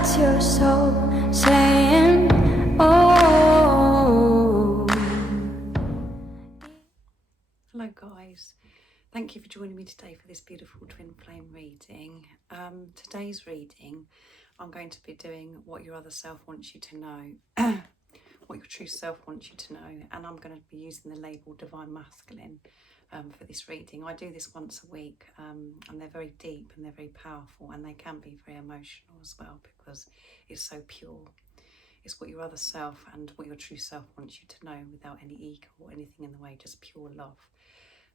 What's your soul saying? Oh. Hello guys, thank you for joining me today for this beautiful twin flame reading. Today's reading, I'm going to be doing what your other self wants you to know, what your true self wants you to know, and I'm going to be using the label Divine Masculine for this reading. I do this once a week, and they're very deep and they're very powerful, and they can be very emotional as well because it's so pure. It's what your other self and what your true self wants you to know without any ego or anything in the way, just pure love.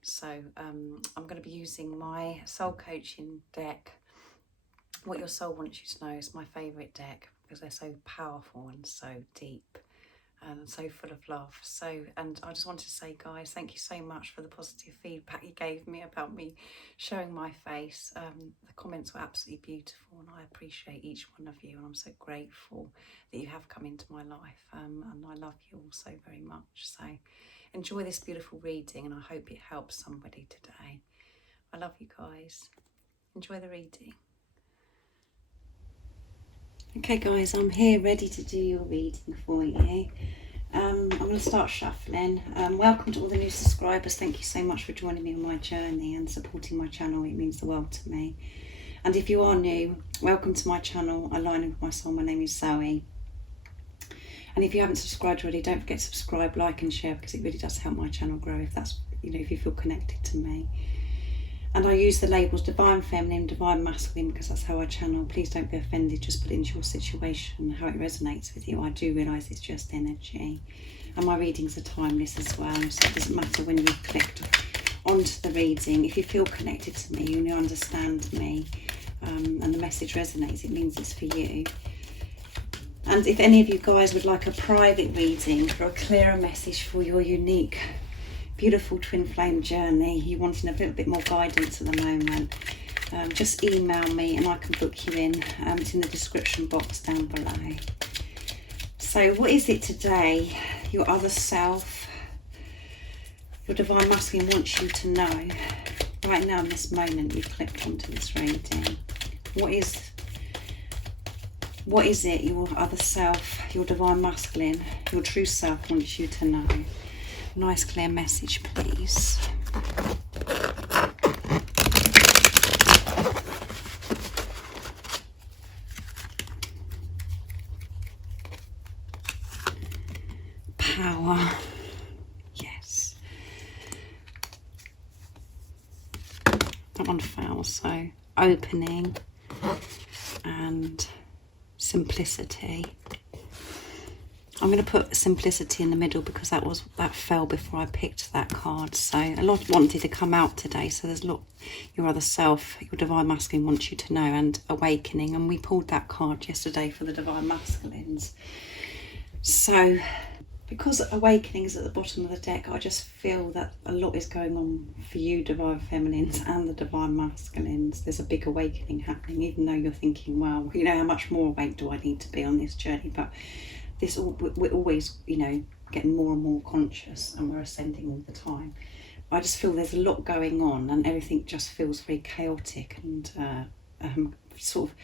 So I'm going to be using my soul coaching deck. What your soul wants you to know is my favourite deck because they're so powerful and so deep and so full of love. And I just wanted to say, guys, thank you so much for the positive feedback you gave me about me showing my face. The comments were absolutely beautiful, and I appreciate each one of you, and I'm so grateful that you have come into my life, and I love you all so very much. So enjoy this beautiful reading, and I hope it helps somebody today. I love you guys. Enjoy the reading. Okay guys, I'm here ready to do your reading for you. I'm going to start shuffling. Welcome to all the new subscribers. Thank you so much for joining me on my journey and supporting my channel. It means the world to me. And if you are new, welcome to my channel, Aligning with My Soul. My name is Zoe. And if you haven't subscribed already, don't forget to subscribe, like and share, because it really does help my channel grow if that's, if you feel connected to me. And I use the labels Divine Feminine, Divine Masculine, because that's how I channel. Please don't be offended, just put it into your situation, how it resonates with you. I do realise it's just energy. And my readings are timeless as well, so it doesn't matter when you've clicked onto the reading. If you feel connected to me, you understand me, and the message resonates, it means it's for you. And if any of you guys would like a private reading for a clearer message for your unique, beautiful twin flame journey, you wanting a little bit more guidance at the moment, just email me and I can book you in. It's in the description box down below. So what is it today your other self, your Divine Masculine wants you to know right now in this moment you've clicked onto this reading? What is it your other self, your Divine Masculine, your true self wants you to know? Nice clear message, please. Power. Yes. That one fell, so opening and simplicity. I'm going to put simplicity in the middle because that fell before I picked that card. So a lot wanted to come out today. So there's a lot your other self, your Divine Masculine wants you to know, and awakening. And we pulled that card yesterday for the Divine Masculines. So because awakening is at the bottom of the deck, I just feel that a lot is going on for you Divine Feminines and the Divine Masculines. There's a big awakening happening, even though you're thinking, well, how much more awake do I need to be on this journey? But we're always, getting more and more conscious, and we're ascending all the time. I just feel there's a lot going on, and everything just feels very chaotic, and sort of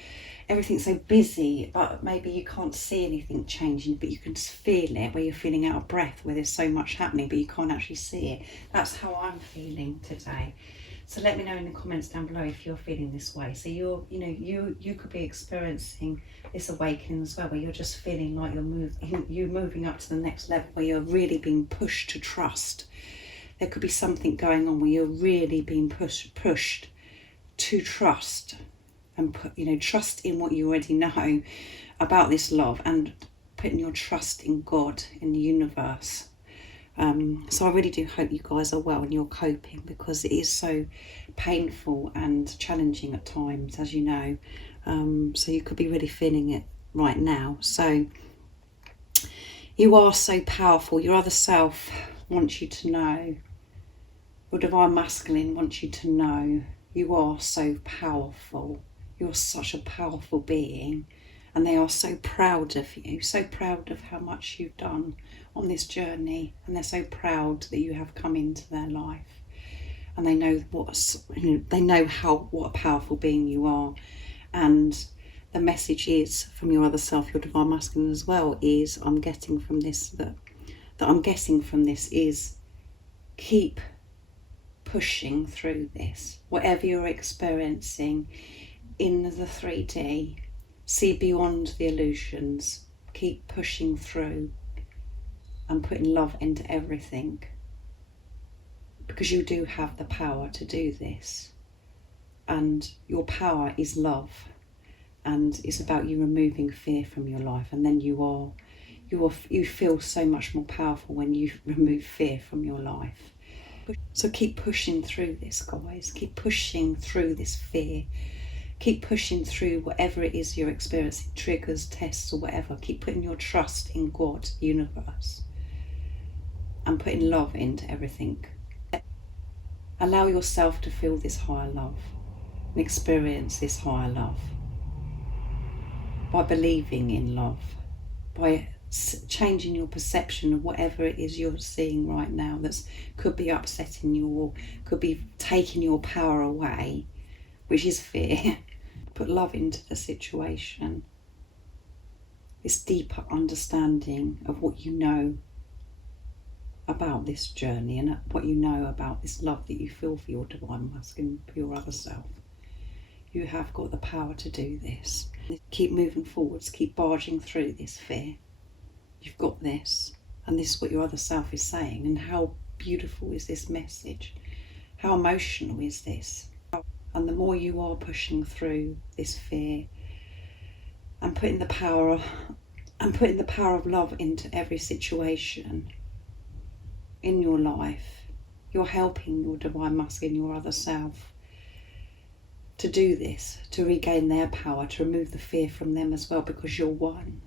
everything's so busy, but maybe you can't see anything changing, but you can just feel it, where you're feeling out of breath, where there's so much happening, but you can't actually see it. That's how I'm feeling today. So let me know in the comments down below if you're feeling this way. So you could be experiencing this awakening as well, where you're just feeling like you're moving up to the next level, where you're really being pushed to trust. There could be something going on where you're really being pushed to trust, and trust in what you already know about this love, and putting your trust in God, in the universe. So I really do hope you guys are well and you're coping, because it is so painful and challenging at times, as you know. So you could be really feeling it right now. So you are so powerful. Your other self wants you to know. Your Divine Masculine wants you to know you are so powerful. You're such a powerful being, and they are so proud of you, so proud of how much you've done on this journey, and they're so proud that you have come into their life, and they know what a powerful being you are, and the message is from your other self, your divine masculine as well, is I'm getting from this that I'm getting from this is keep pushing through this. Whatever you're experiencing in the 3D, see beyond the illusions. Keep pushing through and putting love into everything, because you do have the power to do this, and your power is love, and it's about you removing fear from your life, and then you feel so much more powerful when you remove fear from your life. So keep pushing through this, guys. Keep pushing through this fear. Keep pushing through whatever it is you're experiencing, triggers, tests, or whatever. Keep putting your trust in God, the universe, and putting love into everything. Allow yourself to feel this higher love and experience this higher love by believing in love, by changing your perception of whatever it is you're seeing right now that could be upsetting you or could be taking your power away, which is fear. Put love into the situation. This deeper understanding of what you know about this journey and what you know about this love that you feel for your divine masculine, for your other self. You have got the power to do this. Keep moving forwards, keep barging through this fear. You've got this, and this is what your other self is saying. And how beautiful is this message? How emotional is this? And the more you are pushing through this fear and putting the power of love into every situation in your life, you're helping your divine masculine, your other self, to do this, to regain their power, to remove the fear from them as well, because you're one.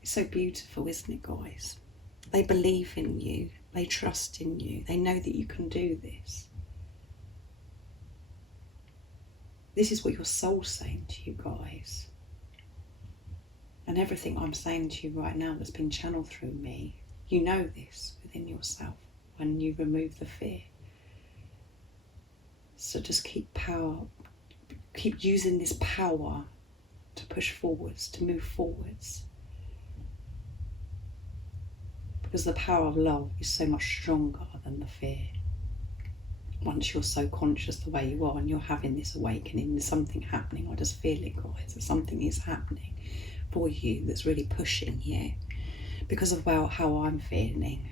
It's so beautiful, isn't it, guys? They believe in you, they trust in you, they know that you can do this. This is what your soul's saying to you, guys. And everything I'm saying to you right now that's been channeled through me, you know this within yourself when you remove the fear. So just keep using this power to push forwards, to move forwards. Because the power of love is so much stronger than the fear. Once you're so conscious the way you are and you're having this awakening, there's something happening. I just feel it, guys, that something is happening for you that's really pushing you because of how I'm feeling.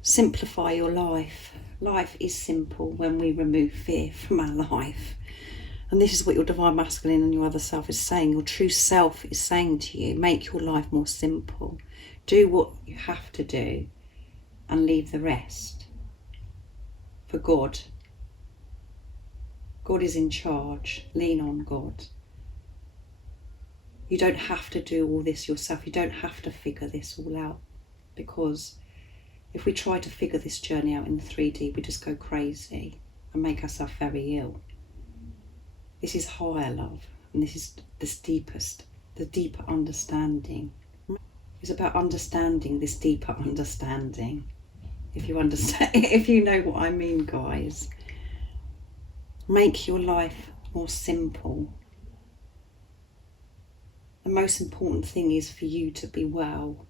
Simplify your life. Life is simple when we remove fear from our life. And this is what your divine masculine and your other self is saying. Your true self is saying to you, make your life more simple. Do what you have to do and leave the rest for God. God is in charge. Lean on God. You don't have to do all this yourself. You don't have to figure this all out, because if we try to figure this journey out in the 3D, we just go crazy and make ourselves very ill. This is higher love, and this is the deeper understanding. It's about understanding this deeper understanding. If you understand, if you know what I mean, guys. Make your life more simple. The most important thing is for you to be well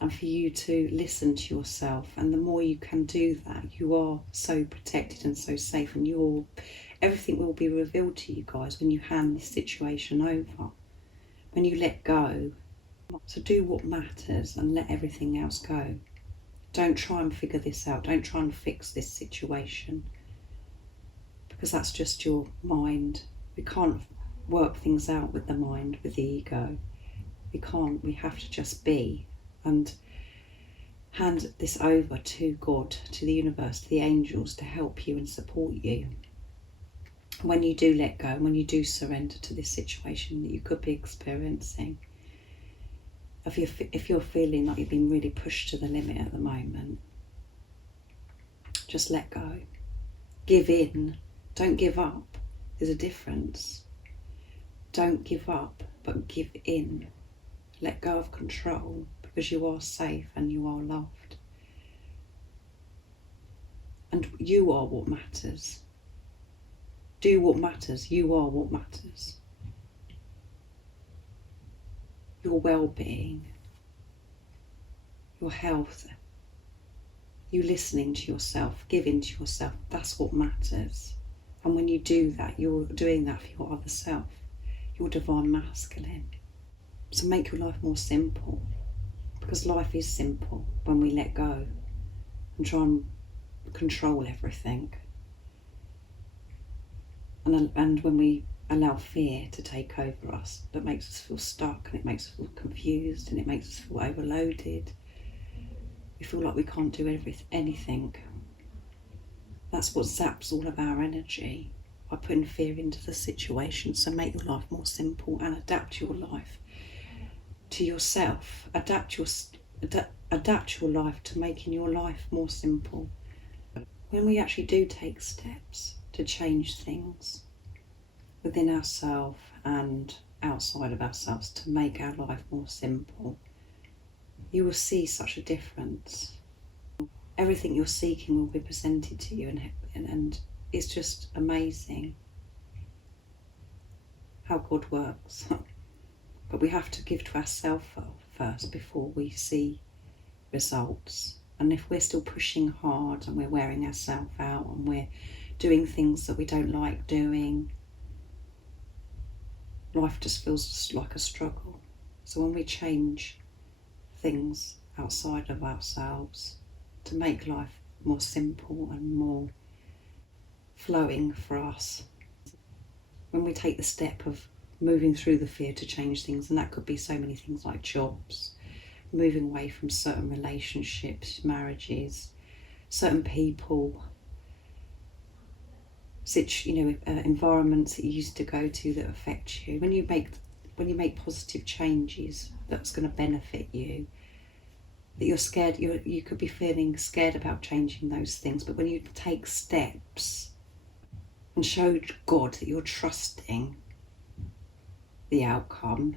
and for you to listen to yourself. And the more you can do that, you are so protected and so safe, and everything will be revealed to you, guys, when you hand this situation over, when you let go. So do what matters and let everything else go. Don't try and figure this out. Don't try and fix this situation, because that's just your mind. We can't work things out with the mind, with the ego. We can't. We have to just be and hand this over to God, to the universe, to the angels, to help you and support you. When you do let go, when you do surrender to this situation that you could be experiencing, if you're feeling like you've been really pushed to the limit at the moment, just let go. Give in. Don't give up. There's a difference. Don't give up, but give in. Let go of control, because you are safe and you are loved. And you are what matters. Do what matters. You are what matters. Your well-being, your health, you listening to yourself, giving to yourself, that's what matters. And when you do that, you're doing that for your other self, your divine masculine. So make your life more simple, because life is simple when we let go and try and control everything. And when we allow fear to take over us, that makes us feel stuck, and it makes us feel confused, and it makes us feel overloaded. We feel like we can't do anything. That's what zaps all of our energy, by putting fear into the situation. So make your life more simple and adapt your life to yourself. Adapt your life to making your life more simple. When we actually do take steps to change things within ourselves and outside of ourselves to make our life more simple, you will see such a difference. Everything you're seeking will be presented to you, and it's just amazing how God works. But we have to give to ourselves first before we see results. And if we're still pushing hard and we're wearing ourselves out and we're doing things that we don't like doing, life just feels like a struggle. So when we change things outside of ourselves to make life more simple and more flowing for us, when we take the step of moving through the fear to change things, and that could be so many things like jobs, moving away from certain relationships, marriages, certain people, environments that you used to go to that affect you. When you make positive changes that's going to benefit you, that you're scared, you could be feeling scared about changing those things, but when you take steps and show God that you're trusting the outcome,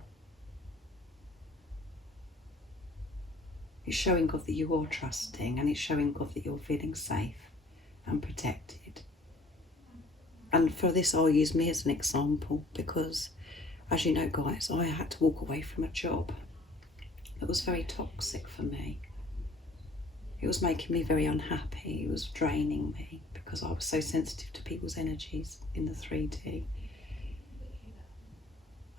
it's showing God that you are trusting, and it's showing God that you're feeling safe and protected. And for this, I'll use me as an example, because as you know, guys, I had to walk away from a job that was very toxic for me. It was making me very unhappy. It was draining me because I was so sensitive to people's energies in the 3D.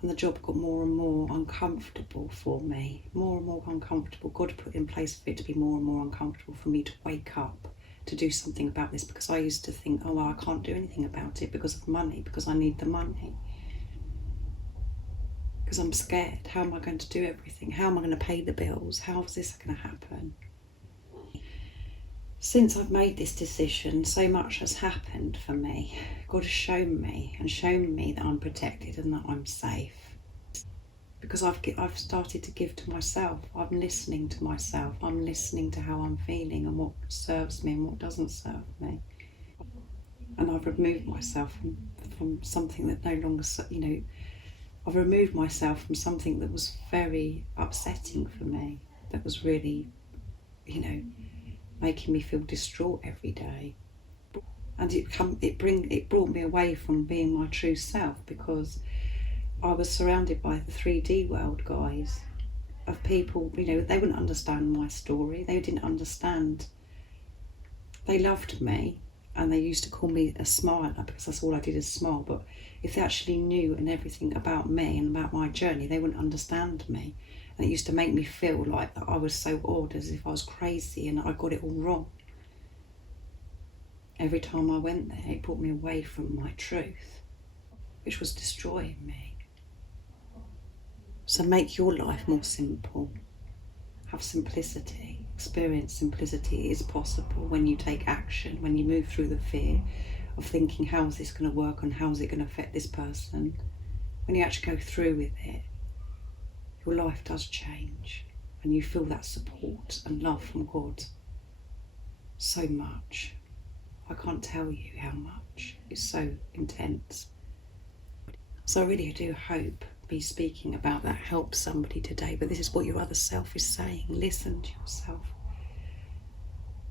And the job got more and more uncomfortable for me, more and more uncomfortable. God put in place for it to be more and more uncomfortable for me to wake up, to do something about this, because I used to think, oh, well, I can't do anything about it because of money, because I need the money. Because I'm scared. How am I going to do everything? How am I going to pay the bills? How is this going to happen? Since I've made this decision, so much has happened for me. God has shown me that I'm protected and that I'm safe. Because I've started to give to myself. I'm listening to myself. I'm listening to how I'm feeling and what serves me and what doesn't serve me. And I've removed myself from something that no longer, I've removed myself from something that was very upsetting for me, that was really, making me feel distraught every day. And it brought me away from being my true self, because I was surrounded by the 3D world, guys, of people, they wouldn't understand my story. They didn't understand. They loved me, and they used to call me a smiler, because that's all I did is smile. But if they actually knew and everything about me and about my journey, they wouldn't understand me. And it used to make me feel like that I was so odd, as if I was crazy and I got it all wrong. Every time I went there, it brought me away from my truth, which was destroying me. So make your life more simple. Have simplicity. Experience simplicity. It is possible when you take action, when you move through the fear of thinking, how is this going to work and how is it going to affect this person? When you actually go through with it, your life does change, and you feel that support and love from God so much. I can't tell you how much. It's so intense. So I really do hope me speaking about that helps somebody today. But this is what your other self is saying. Listen to yourself.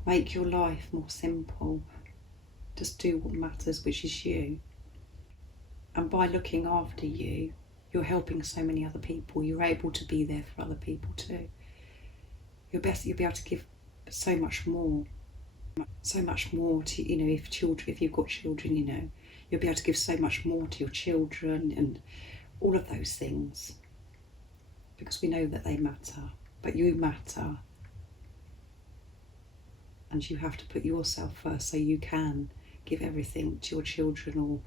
Make your life more simple. Just do what matters, which is you. And by looking after you, you're helping so many other people. You're able to be there for other people too. You'll be able to give so much more to, you know, if you've got children, you know, you'll be able to give so much more to your children and all of those things, because we know that they matter, but you matter, and you have to put yourself first so you can give everything to your children or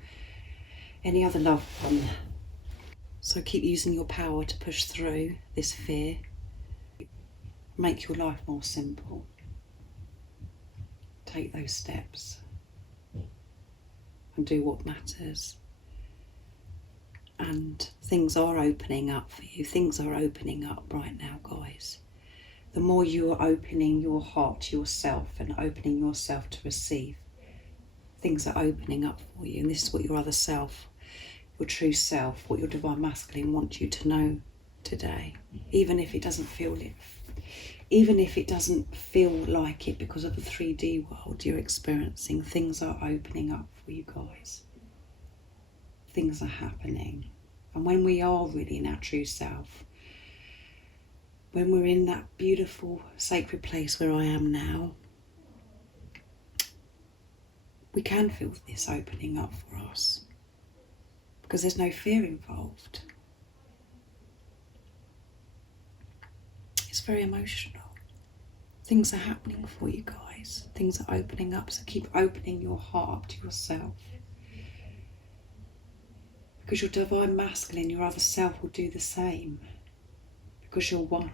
any other loved one. So keep using your power to push through this fear. Make your life more simple. Take those steps and do what matters. And things are opening up for you. Things are opening up right now, guys. The more you are opening your heart to yourself and opening yourself to receive, things are opening up for you. And this is what your other self, your true self, what your divine masculine wants you to know today. Even if it doesn't feel it. Even if it doesn't feel like it because of the 3D world you're experiencing, things are opening up for you guys. Things are happening. And when we are really in our true self, when we're in that beautiful sacred place where I am now, we can feel this opening up for us because there's no fear involved. It's very emotional. Things are happening for you guys. Things are opening up, so keep opening your heart to yourself. Because your divine masculine, your other self, will do the same. Because you're one.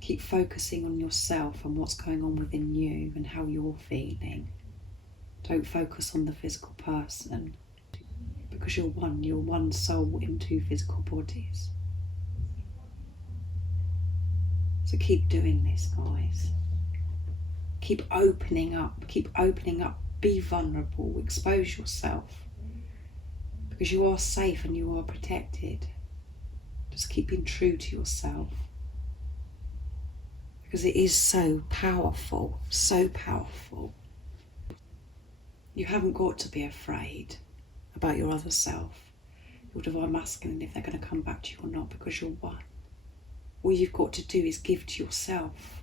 Keep focusing on yourself and what's going on within you and how you're feeling. Don't focus on the physical person. Because you're one soul in two physical bodies. So keep doing this, guys. Keep opening up, be vulnerable, expose yourself. Because you are safe and you are protected. Just keep being true to yourself. Because it is so powerful, so powerful. You haven't got to be afraid about your other self, your divine masculine, if they're going to come back to you or not, because you're one. All you've got to do is give to yourself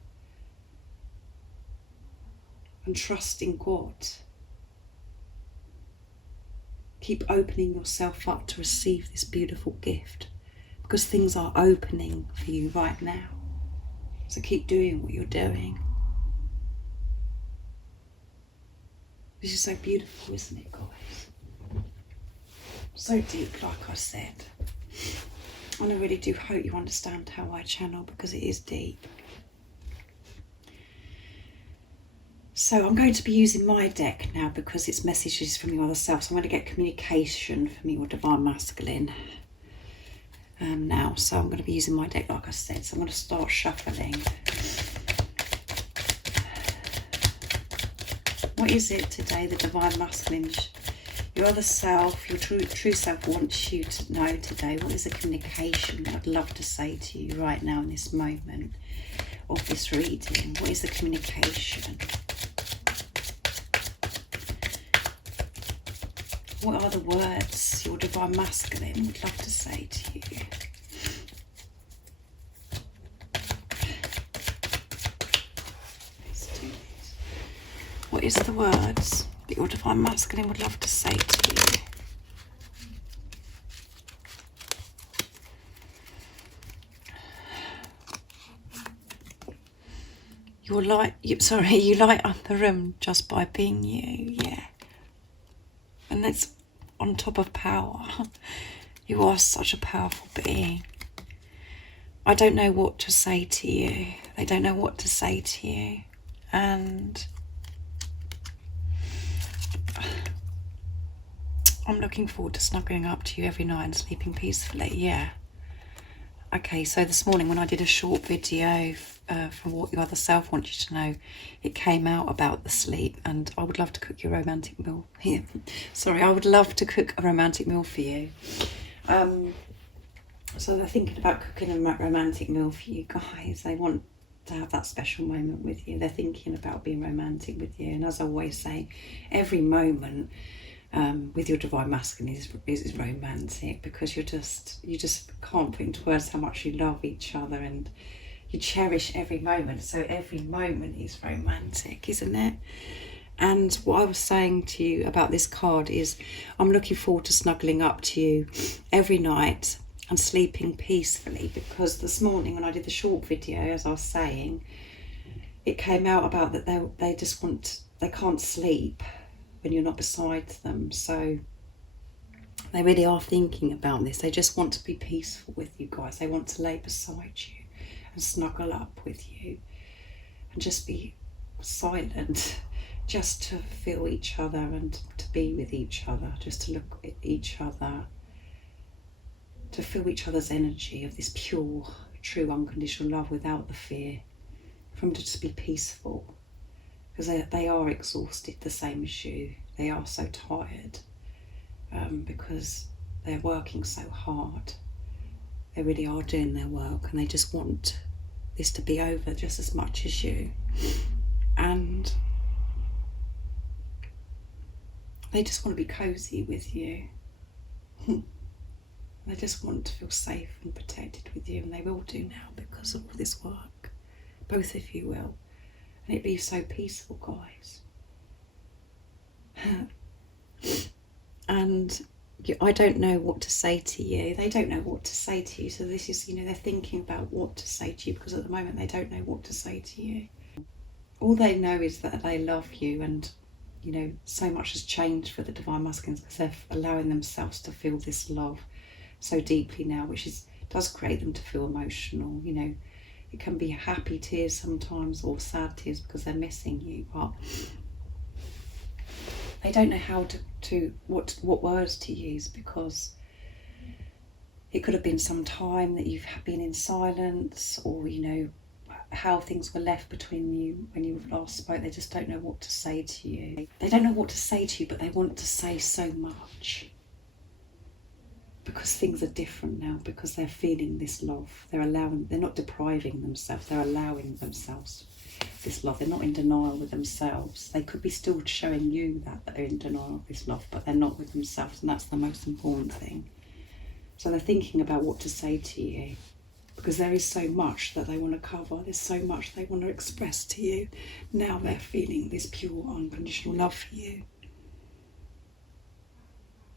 and trust in God. Keep opening yourself up to receive this beautiful gift, because things are opening for you right now. So keep doing what you're doing. This is so beautiful, isn't it, guys? So deep, like I said. And I really do hope you understand how I channel, because it is deep. So I'm going to be using my deck now because it's messages from your other self. So I'm going to get communication from your divine masculine now. So I'm going to be using my deck, like I said. So I'm going to start shuffling. What is it today, the divine masculine? Your other self, your true self wants you to know today. What is the communication that I'd love to say to you right now in this moment of this reading? What is the communication? What are the words your divine masculine would love to say to you? Let's do this. What is the words that your divine masculine would love to say to you? You light up the room just by being you, yeah. And that's on top of power. You are such a powerful being. I don't know what to say to you. They don't know what to say to you. And I'm looking forward to snuggling up to you every night and sleeping peacefully, yeah. Okay, so this morning when I did a short video from what your other self wants you to know, it came out about the sleep, and I would love to cook you a romantic meal here. Sorry, I would love to cook a romantic meal for you. So they're thinking about cooking a romantic meal for you guys. They want to have that special moment with you. They're thinking about being romantic with you. And as I always say, every moment with your divine masculine is romantic, because you just can't put into words how much you love each other and you cherish every moment. So every moment is romantic, isn't it? And what I was saying to you about this card is I'm looking forward to snuggling up to you every night and sleeping peacefully, because this morning when I did the short video, as I was saying, it came out about that they can't sleep when you're not beside them. So they really are thinking about this. They just want to be peaceful with you guys. They want to lay beside you and snuggle up with you and just be silent, just to feel each other and to be with each other, just to look at each other, to feel each other's energy of this pure, true, unconditional love without the fear, for them to just be peaceful. Because they are exhausted the same as you. They are so tired because they're working so hard. They really are doing their work, and they just want this to be over just as much as you. And they just want to be cozy with you. They just want to feel safe and protected with you, and they will do now because of all this work. Both of you will. And it'd be so peaceful, guys. And I don't know what to say to you. They don't know what to say to you. So this is, they're thinking about what to say to you, because at the moment they don't know what to say to you. All they know is that they love you, and, so much has changed for the divine masculines because they're allowing themselves to feel this love so deeply now, which does create them to feel emotional. It can be happy tears sometimes, or sad tears, because they're missing you, but they don't know how what words to use, because it could have been some time that you've been in silence, or how things were left between you when you last spoke. They just don't know what to say to you. They don't know what to say to you, but they want to say so much, because things are different now, because they're feeling this love. They're not depriving themselves, they're allowing themselves this love. They're not in denial with themselves. They could be still showing you that they're in denial of this love, but they're not with themselves, and that's the most important thing. So they're thinking about what to say to you, because there is so much that they want to cover. There's so much they want to express to you. Now they're feeling this pure, unconditional love for you.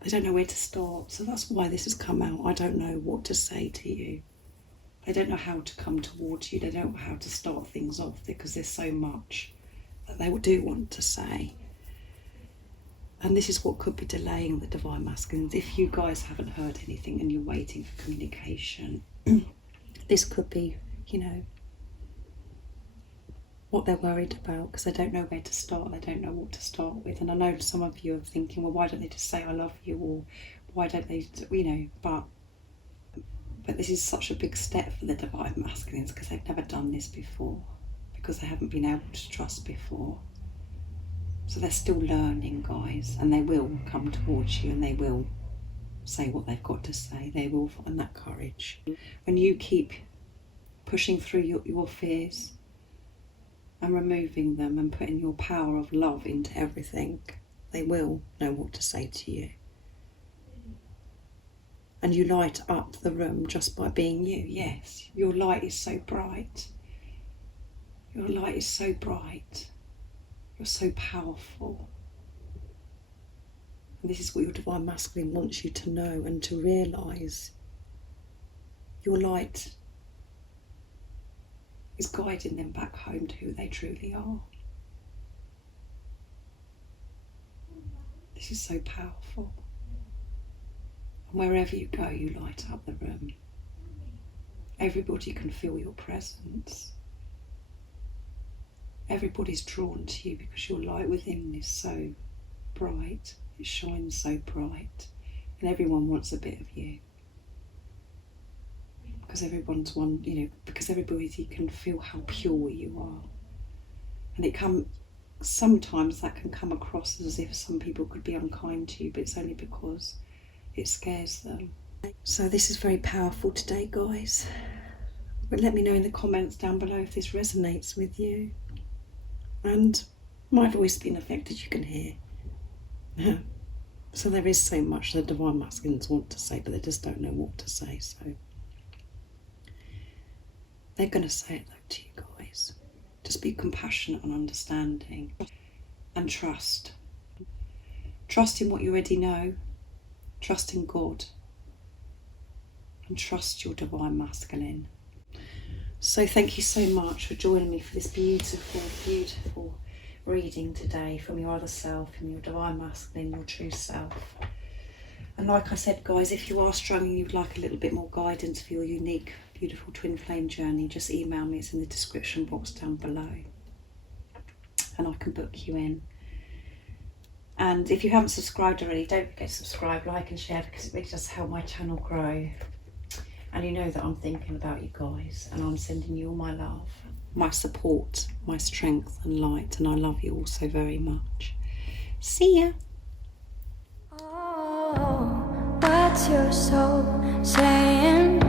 They don't know where to start, so that's why this has come out. I don't know what to say to you. They don't know how to come towards you. They don't know how to start things off, because there's so much that they do want to say. And this is what could be delaying the divine masculines. If you guys haven't heard anything and you're waiting for communication, this could be, what they're worried about, because they don't know where to start. They don't know what to start with. And I know some of you are thinking, well, why don't they just say I love you, or why don't they, but this is such a big step for the divine masculines, because they've never done this before, because they haven't been able to trust before. So they're still learning, guys, and they will come towards you, and they will say what they've got to say. They will find that courage. When you keep pushing through your fears and removing them and putting your power of love into everything, they will know what to say to you. And you light up the room just by being you. Yes, your light is so bright. Your light is so bright. You're so powerful. And this is what your divine masculine wants you to know and to realise. Your light is guiding them back home to who they truly are. This is so powerful. And wherever you go, you light up the room. Everybody can feel your presence. Everybody's drawn to you because your light within is so bright. It shines so bright. And everyone wants a bit of you. Because everyone's because everybody can feel how pure you are. And sometimes that can come across as if some people could be unkind to you, but it's only because it scares them. So this is very powerful today, guys. But let me know in the comments down below if this resonates with you. And my voice being affected, you can hear. So there is so much the Divine Masculines want to say, but they just don't know what to say. So they're going to say it though to you guys. Just be compassionate and understanding, and trust. Trust in what you already know. Trust in God. And trust your Divine Masculine. So thank you so much for joining me for this beautiful, beautiful reading today from your other self, from your Divine Masculine, your true self. And like I said, guys, if you are struggling, you'd like a little bit more guidance for your unique, beautiful twin flame journey, just email me. It's in the description box down below. And I can book you in. And if you haven't subscribed already, don't forget to subscribe, like and share, because it really does help my channel grow. And you know that I'm thinking about you guys, and I'm sending you all my love, my support, my strength and light, and I love you all so very much. See ya. Oh, what's your soul saying?